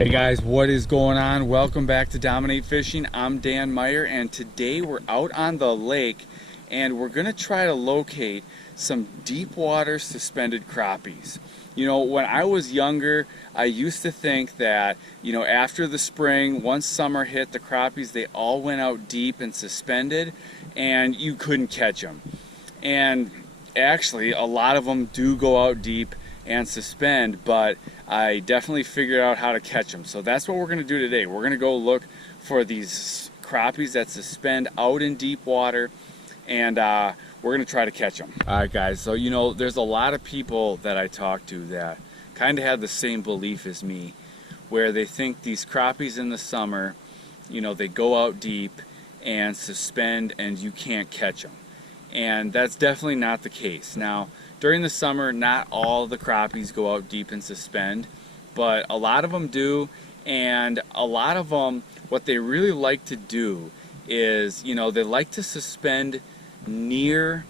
Hey guys, what is going on? Welcome back to Dominate Fishing. I'm Dan Meyer, and today we're out on the lake and we're gonna try to locate some deep water suspended crappies. You know, when I was younger, I used to think that, you know, after the spring, once summer hit, the crappies, they all went out deep and suspended and you couldn't catch them. And actually, a lot of them do go out deep and suspend, but I definitely figured out how to catch them. So that's what we're going to do today. We're going to go look for these crappies that suspend out in deep water, and we're going to try to catch them. All right, guys, so you know, there's a lot of people that I talk to that kind of have the same belief as me, where they think these crappies in the summer, you know, they go out deep and suspend and you can't catch them. And that's definitely not the case. Now, during the summer, not all the crappies go out deep and suspend, but a lot of them do, and a lot of them, what they really like to do is, you know, they like to suspend near,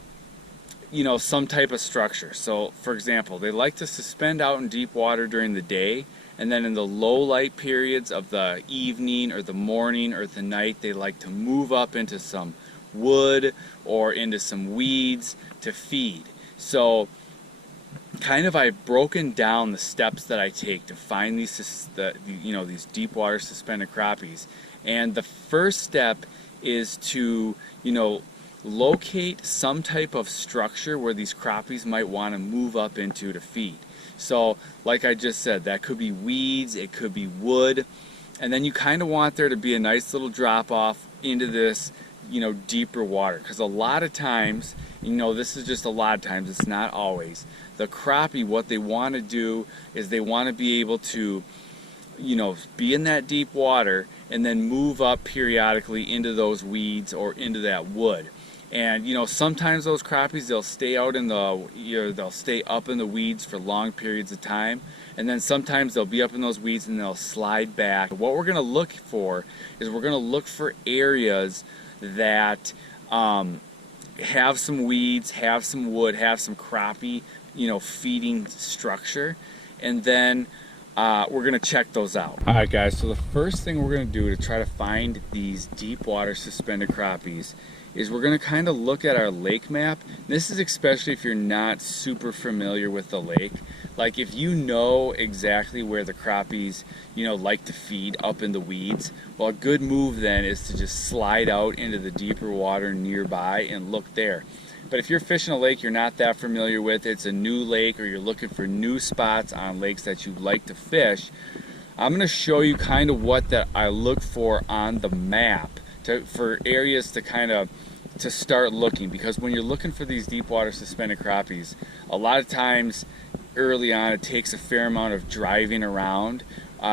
you know, some type of structure. So, for example, they like to suspend out in deep water during the day, and then in the low light periods of the evening or the morning or the night, they like to move up into some wood or into some weeds to feed. So kind of I've broken down the steps that I take to find these these deep water suspended crappies. And the first step is to, you know, locate some type of structure where these crappies might want to move up into to feed. So like I just said, that could be weeds, it could be wood, and then you kind of want there to be a nice little drop off into this, you know, deeper water, because a lot of times, you know, this is just a lot of times, it's not always, the crappie, what they want to do is they want to be able to, you know, be in that deep water and then move up periodically into those weeds or into that wood. And you know, sometimes those crappies, they'll stay out in the, you know, they'll stay up in the weeds for long periods of time, and then sometimes they'll be up in those weeds and they'll slide back. What we're going to look for is we're going to look for areas that have some weeds, have some wood, have some crappie, you know, feeding structure, and then we're going to check those out. Alright guys, so the first thing we're going to do to try to find these deep water suspended crappies is we're going to kind of look at our lake map. This is especially if you're not super familiar with the lake. Like if you know exactly where the crappies, you know, like to feed up in the weeds, well, a good move then is to just slide out into the deeper water nearby and look there. But if you're fishing a lake you're not that familiar with, it's a new lake, or you're looking for new spots on lakes that you like to fish, I'm going to show you kind of what that I look for on the map for areas to kind of to start looking. Because when you're looking for these deep water suspended crappies, a lot of times early on it takes a fair amount of driving around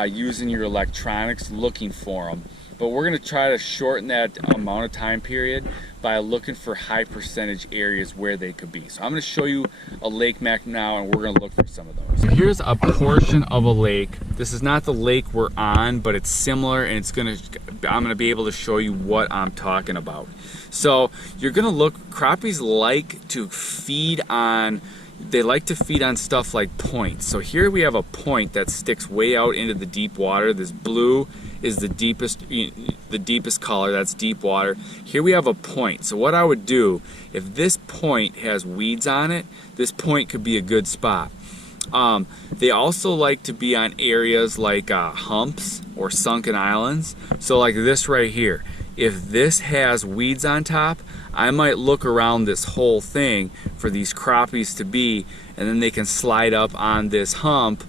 using your electronics looking for them. But we're going to try to shorten that amount of time period by looking for high percentage areas where they could be. So I'm going to show you a lake map now, and we're going to look for some of those. So here's a portion of a lake. This is not the lake we're on, but it's similar, and I'm going to be able to show you what I'm talking about. So you're going to look, crappies like to feed on, they like to feed on stuff like points. So here we have a point that sticks way out into the deep water. This blue is the deepest color, that's deep water. Here we have a point. So what I would do, if this point has weeds on it, this point could be a good spot. They also like to be on areas like humps or sunken islands. So like this right here, if this has weeds on top, I might look around this whole thing for these crappies to be, and then they can slide up on this hump,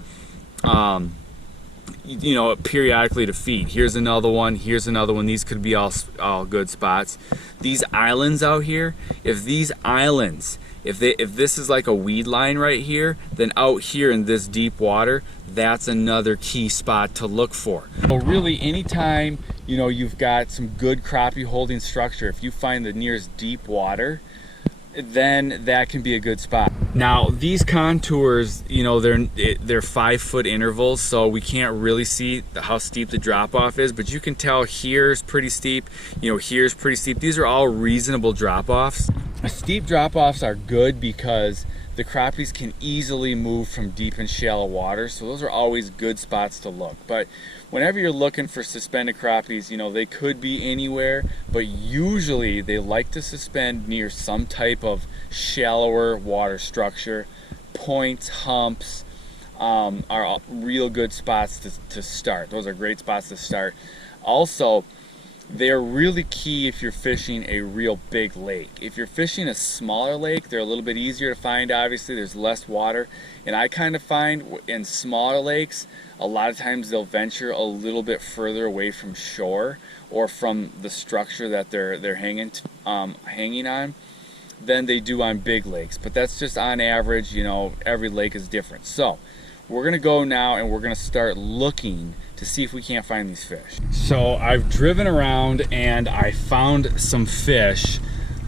you know, periodically to feed. Here's another one, here's another one. These could be all good spots. These islands out here, if these islands, if this is like a weed line right here, then out here in this deep water, that's another key spot to look for. So really, anytime, you know, you've got some good crappie holding structure, if you find the nearest deep water, then that can be a good spot. Now these contours, you know, they're 5 foot intervals, so we can't really see how steep the drop off is, but you can tell here's pretty steep, you know, here's pretty steep. These are all reasonable drop offs. Steep drop offs are good because the crappies can easily move from deep and shallow water, so those are always good spots to look. But whenever you're looking for suspended crappies, you know, they could be anywhere, but usually they like to suspend near some type of shallower water structure. Points, humps are real good spots to start. Those are great spots to start. Also, they're really key if you're fishing a real big lake. If you're fishing a smaller lake, they're a little bit easier to find. Obviously, there's less water, and I kind of find in smaller lakes, a lot of times they'll venture a little bit further away from shore or from the structure that they're hanging on than they do on big lakes. But that's just on average. You know, every lake is different. So we're gonna go now and we're gonna start looking to see if we can't find these fish. So I've driven around and I found some fish.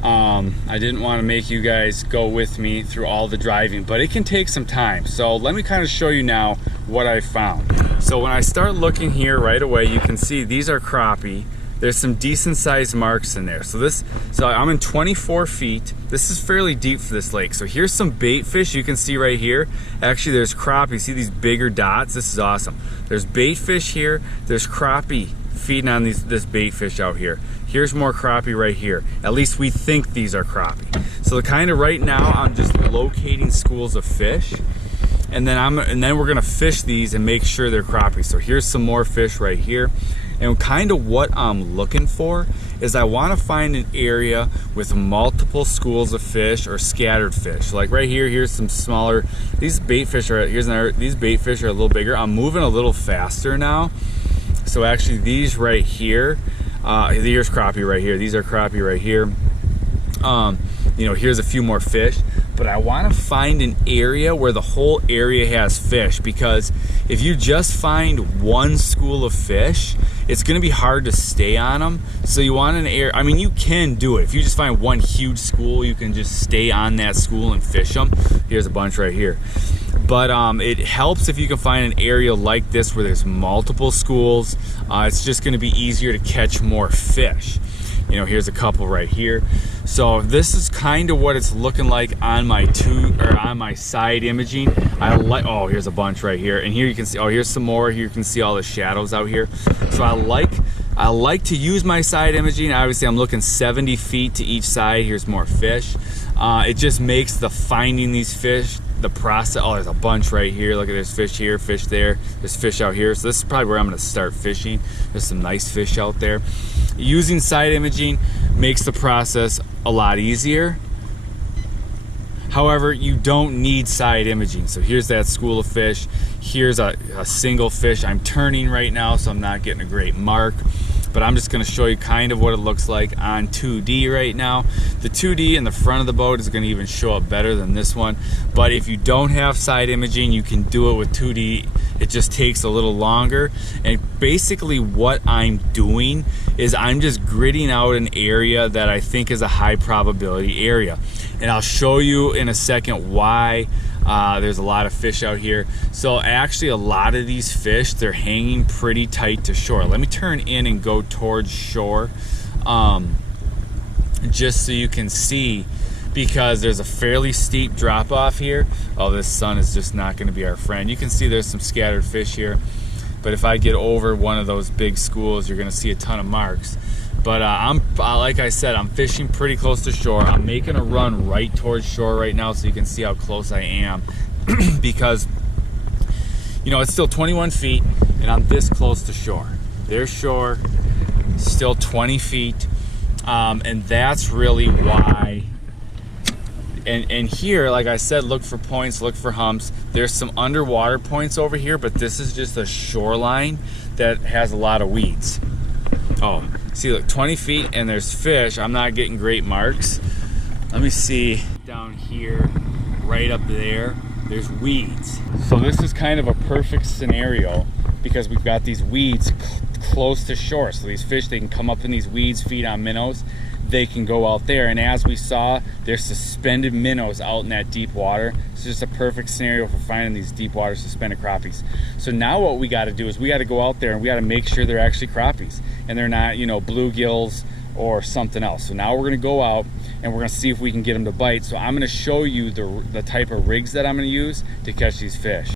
I didn't want to make you guys go with me through all the driving, but it can take some time. So let me kind of show you now what I found. So when I start looking here right away, you can see these are crappie. There's some decent sized marks in there. So I'm in 24 feet. This is fairly deep for this lake. So here's some bait fish you can see right here. Actually, there's crappie. See these bigger dots? This is awesome. There's bait fish here. There's crappie feeding on this bait fish out here. Here's more crappie right here. At least we think these are crappie. So kind of right now, I'm just locating schools of fish. And then we're gonna fish these and make sure they're crappie. So here's some more fish right here. And kind of what I'm looking for is I want to find an area with multiple schools of fish or scattered fish. Like right here, here's some smaller. These bait fish are these bait fish are a little bigger. I'm moving a little faster now. So actually, these right here, here's crappie right here. These are crappie right here. You know, here's a few more fish. But I want to find an area where the whole area has fish, because if you just find one school of fish, it's going to be hard to stay on them. So you want an area. I mean, you can do it. If you just find one huge school, you can just stay on that school and fish them. Here's a bunch right here. But it helps if you can find an area like this where there's multiple schools. It's just going to be easier to catch more fish. You know, here's a couple right here. So this is kind of what it's looking like on my side imaging. Oh, here's a bunch right here. And here you can see, oh, here's some more. Here you can see all the shadows out here. So I like to use my side imaging. Obviously, I'm looking 70 feet to each side. Here's more fish. It just makes the finding these fish, the process. Oh, there's a bunch right here. Look at this fish here, fish there. There's fish out here. So this is probably where I'm going to start fishing. There's some nice fish out there. Using side imaging makes the process a lot easier. However, you don't need side imaging. So here's that school of fish. Here's a single fish. I'm turning right now, so I'm not getting a great mark. But I'm just going to show you kind of what it looks like on 2D right now. The 2D in the front of the boat is going to even show up better than this one. But if you don't have side imaging, you can do it with 2D. It just takes a little longer. And basically what I'm doing is I'm just gridding out an area that I think is a high probability area. And I'll show you in a second why. There's a lot of fish out here. So actually a lot of these fish, they're hanging pretty tight to shore. Let me turn in and go towards shore, just so you can see, because there's a fairly steep drop off here. Oh, this sun is just not going to be our friend. You can see there's some scattered fish here, but if I get over one of those big schools, you're going to see a ton of marks. But like I said, I'm fishing pretty close to shore. I'm making a run right towards shore right now so you can see how close I am. Because, you know, it's still 21 feet and I'm this close to shore. There's shore, still 20 feet. And that's really why. And here, like I said, look for points, look for humps. There's some underwater points over here, but this is just a shoreline that has a lot of weeds. Oh, see, look, 20 feet and there's fish. I'm not getting great marks. Let me see down here, right up there, there's weeds. So this is kind of a perfect scenario because we've got these weeds close to shore. So these fish, they can come up in these weeds, feed on minnows. They can go out there. And as we saw, there's suspended minnows out in that deep water. It's just a perfect scenario for finding these deep water suspended crappies. So now what we got to do is we got to go out there and we got to make sure they're actually crappies and they're not, you know, bluegills or something else. So now we're gonna go out and we're gonna see if we can get them to bite. So I'm gonna show you the type of rigs that I'm gonna use to catch these fish.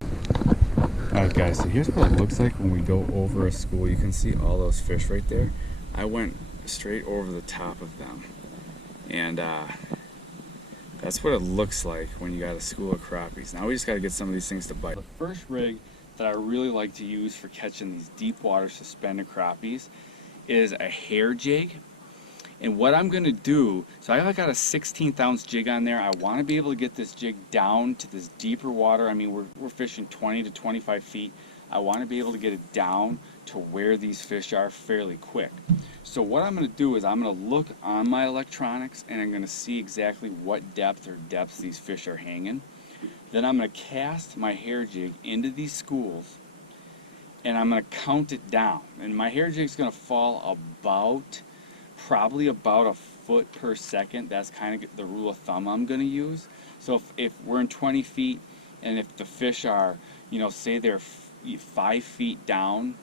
All right guys, so here's what it looks like when we go over a school. You can see all those fish right there. I went straight over the top of them. And that's what it looks like when you got a school of crappies. Now we just gotta get some of these things to bite. The first rig that I really like to use for catching these deep water suspended crappies is a hair jig. And what I'm gonna do, so I got a 16th ounce jig on there. I wanna be able to get this jig down to this deeper water. I mean, we're fishing 20 to 25 feet. I wanna be able to get it down to where these fish are fairly quick. So what I'm gonna do is I'm gonna look on my electronics and I'm gonna see exactly what depth or depths these fish are hanging. Then I'm gonna cast my hair jig into these schools and I'm gonna count it down. And my hair jig's gonna fall probably about a foot per second. That's kind of the rule of thumb I'm gonna use. So if we're in 20 feet and if the fish are, you know, say they're 5 feet down,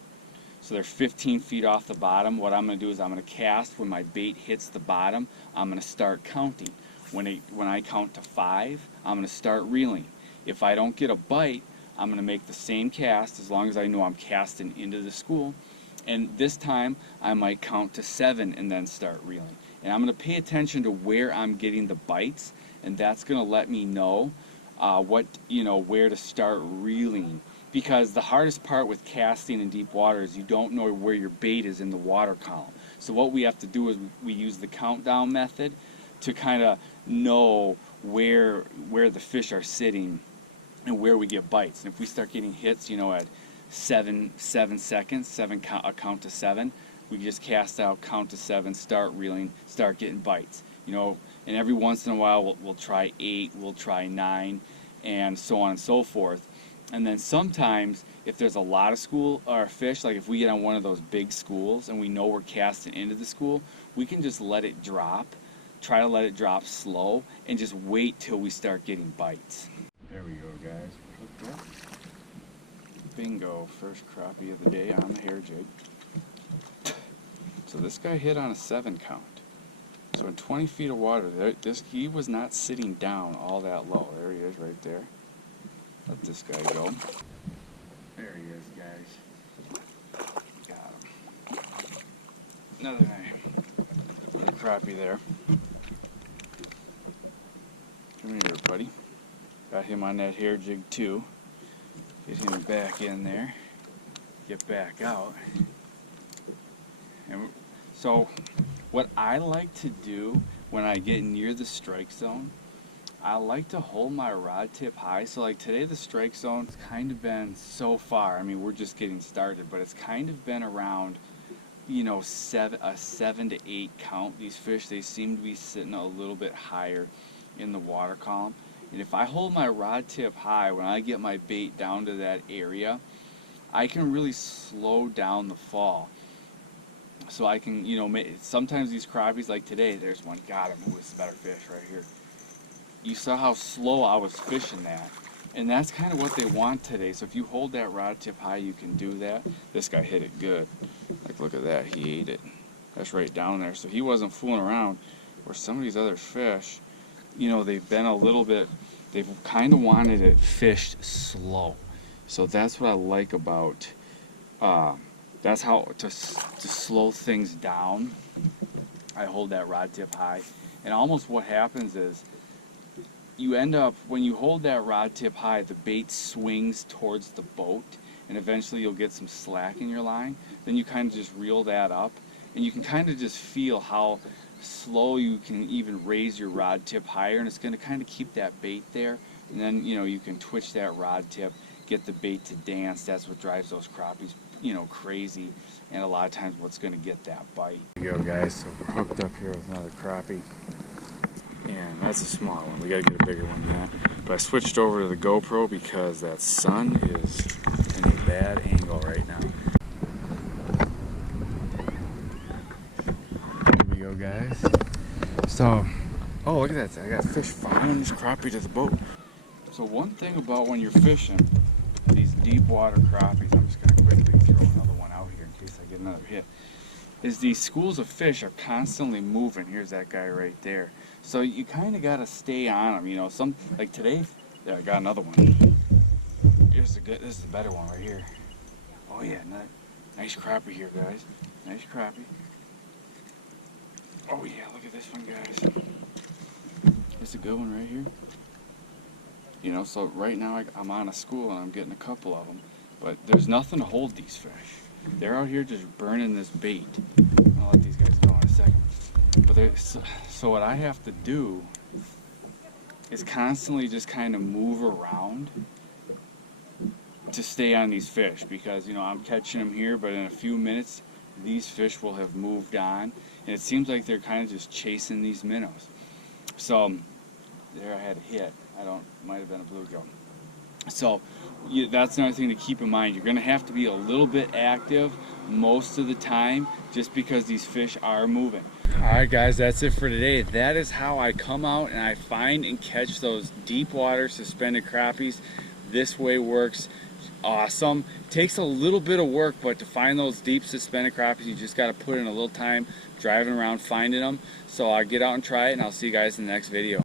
so they're 15 feet off the bottom, what I'm gonna do is I'm gonna cast. When my bait hits the bottom, I'm gonna start counting. When I count to 5, I'm gonna start reeling. If I don't get a bite, I'm gonna make the same cast as long as I know I'm casting into the school. And this time I might count to 7 and then start reeling. And I'm gonna pay attention to where I'm getting the bites, and that's gonna let me know where to start reeling. Because the hardest part with casting in deep water is you don't know where your bait is in the water column. So what we have to do is we use the countdown method to kind of know where the fish are sitting and where we get bites. And if we start getting hits, you know, at 7 seconds, a count to 7, we just cast out, count to 7, start reeling, start getting bites. You know, and every once in a while we'll try 8, we'll try 9, and so on and so forth. And then sometimes if there's a lot of school or fish, like if we get on one of those big schools and we know we're casting into the school, we can just let it drop, try to let it drop slow, and just wait till we start getting bites. There we go, guys. Hooked up. Bingo, first crappie of the day on the hair jig. So this guy hit on a 7 count. So in 20 feet of water, he was not sitting down all that low. There he is right there. Let this guy go. There he is, guys. Got him. Another crappie there. Come here, buddy. Got him on that hair jig too. Get him back in there. Get back out. And so what I like to do when I get near the strike zone, I like to hold my rod tip high. So like today the strike zone's kind of been so far, I mean we're just getting started, but it's kind of been around, you know, a 7 to 8 count. These fish, they seem to be sitting a little bit higher in the water column. And if I hold my rod tip high, when I get my bait down to that area, I can really slow down the fall. So I can, you know, sometimes these crappies, like today, there's one, got him, ooh, it's a better fish right here. You saw how slow I was fishing that. And that's kind of what they want today. So if you hold that rod tip high, you can do that. This guy hit it good. Like, look at that, he ate it. That's right down there. So he wasn't fooling around. Where some of these other fish, you know, they've been a little bit, they've kind of wanted it fished slow. So that's what I like about, that's how, to slow things down, I hold that rod tip high. And almost what happens is, you end up, when you hold that rod tip high, the bait swings towards the boat, and eventually you'll get some slack in your line. Then you kind of just reel that up, and you can kind of just feel how slow you can even raise your rod tip higher, and it's going to kind of keep that bait there. And then, you know, you can twitch that rod tip, get the bait to dance. That's what drives those crappies, you know, crazy, and a lot of times what's going to get that bite. Here we go, guys. So we're hooked up here with another crappie. And that's a small one. We gotta get a bigger one than that. But I switched over to the GoPro because that sun is in a bad angle right now. Here we go, guys. So, oh, look at that. I got fish following this crappie to the boat. So one thing about when you're fishing these deep water crappies, I'm just gonna quickly throw another one out here in case I get another hit. is these schools of fish are constantly moving. Here's that guy right there. So you kind of got to stay on them, you know. Some like today, yeah, I got another one. Here's the good. This is the better one right here. Oh yeah, nice crappie here, guys. Nice crappie. Oh yeah, look at this one, guys. It's a good one right here. You know, so right now I'm on a school and I'm getting a couple of them, but there's nothing to hold these fish. They're out here just burning this bait. I'll let these guys go in a second. But so what I have to do is constantly just kind of move around to stay on these fish, because you know I'm catching them here, but in a few minutes these fish will have moved on, and it seems like they're kind of just chasing these minnows. So there, I had a hit. Might have been a bluegill. So that's another thing to keep in mind. You're going to have to be a little bit active most of the time, just because these fish are moving. Alright guys, that's it for today. That is how I come out and I find and catch those deep water suspended crappies. This way works awesome. Takes a little bit of work, but to find those deep suspended crappies, you just got to put in a little time driving around finding them. So I'll get out and try it, and I'll see you guys in the next video.